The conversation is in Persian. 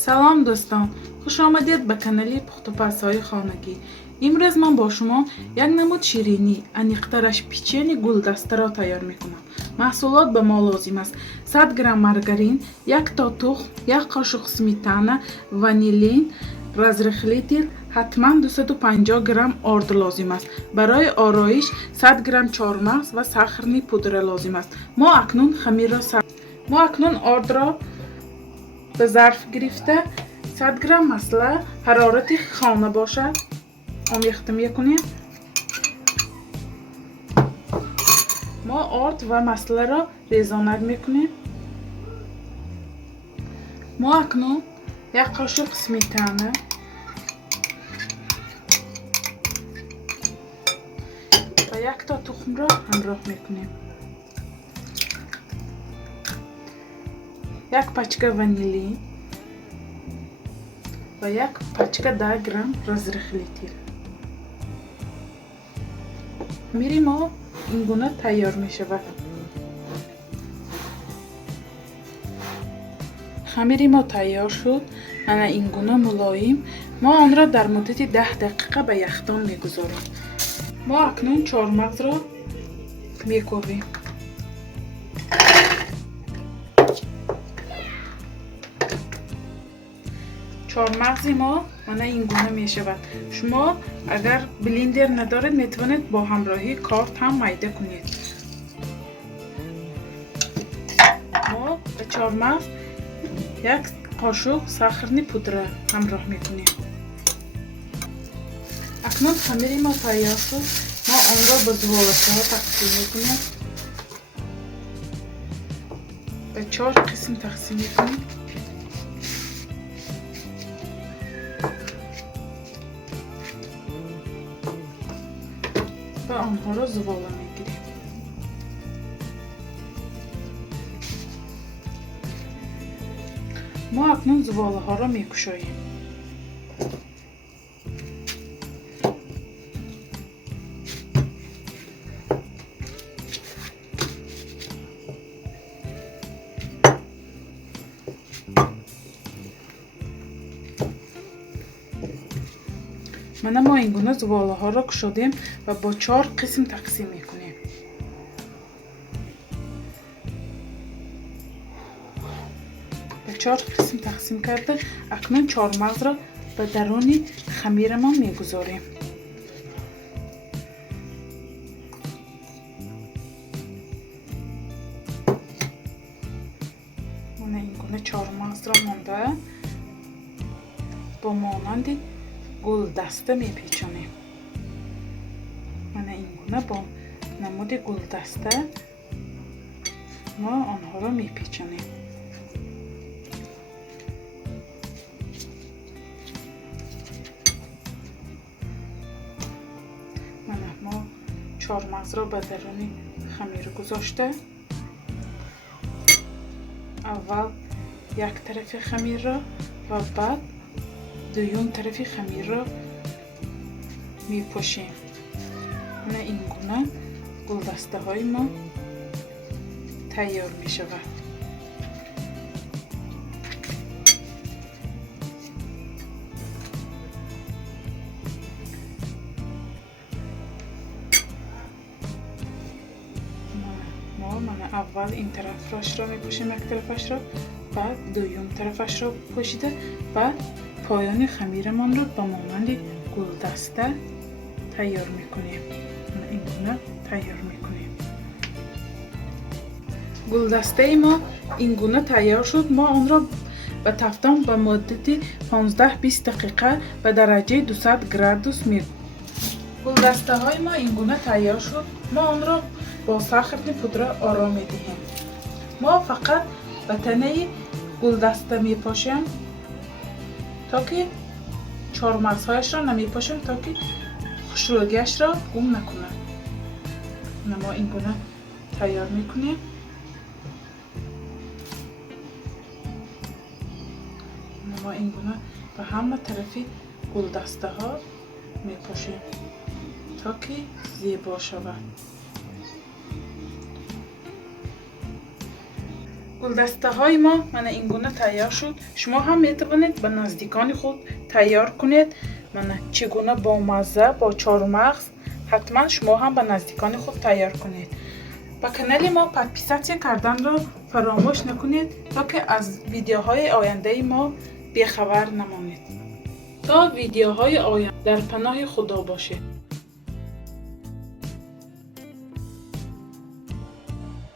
سلام دوستان، خوش آمدید به کانال پخت و پزهای خانگی. امروز من با شما یک نمود شیرینی انیقترش پیچنی گلدسته را تیار میکنم. محصولات به ما لازم است: 100 گرم مارگارین، یک تا تخم، یک قاشق سمیتانه، وانیلین، رزرخلیتر، حتما 250 گرم آرد لازم است. برای آرایش 100 گرم چهارمغز و ساخرنی پودر لازم است. ما اکنون آرد را به ظرف گرفته 100 گرم مساله حرارت خانه باشد آمیخته میکنیم. ما آرد و مساله را ریزانت میکنیم. ما اکنون یک قاشق سمیتانه و یک تا تخم را همراه میکنیم. یک پاچکه وانیلین و یک پاچکه 10 گرم رزرخلیتر. خمیر ما این گونه تیار می شود. خمیر ما تیار شد. انا این گونه ملایم. ما آن را در مدت 10 دقیقه به یخدان می گذاریم. ما اکنون چهارمغز را می کوبیم. چهارمغز ما این گونه می شود. شما اگر بلندر ندارید میتونید با همراهی کارت هم میده کنید. ما به چهارمغز یک قاشق ساخرنی پودر همراه میکنیم. اکنون خمیر ما تیار شد. ما آن را به زباله‌ها تقسیم میکنیم. به 4 قسم تقسیم میکنیم. و آنها را زباله میگیریم. ما اکنون زباله ها را میکشاییم. ما این گونه زباله ها را کشیدیم و با 4 قسم تقسیم میکنیم. به 4 قسم تقسیم کرده اکنون چهارمغز را به درون خمیر ما میگذاریم. این گونه چهارمغز را مانده با مانند گلدسته میپیچانیم. این گونه با نمود گلدسته ما آنها را میپیچانیم. ما چهارمغز را به درون خمیر گذاشته اول یک طرف خمیر را و بعد دوم طرف خمیر را میپوشیم. این گونه گلدسته های ما تیار می شود. ما اول این طرفش را میپوشیم، یک طرفش را، بعد دوم طرفش را پوشیده، بعد پایان خمیرمان را به مانند گلدسته تیار میکنیم. این گونه تیار میکنیم. گلدسته ما این گونه تیار شد. ما آن را به تفتان به مدت 15-20 دقیقه به درجه 200 گرادوس میگذاریم. گلدسته های ما این گونه تیار شد. ما آن را با ساخرنی پودر آرام میدهیم. ما فقط به تنه گلدسته میپاشیم تا که چهارمغزهایش را نمیپاشیم تا که خشکیش را گم نکنه. ما این گونه تیار میکنیم. ما این گونه به همه طرفی گلدسته ها میپاشیم تا که زیبا شود. گلدسته های ما من این گونه تیار شد. شما هم میتوانید به نزدیکان خود تیار کنید. من چگونه با مزه با چهارمغز حتما شما هم به نزدیکان خود تیار کنید. با کانال ما پادپیساتی کردن را فراموش نکنید تا که از ویدیوهای آینده ما بیخبر نمانید. تا ویدیوهای آینده در پناه خدا باشید.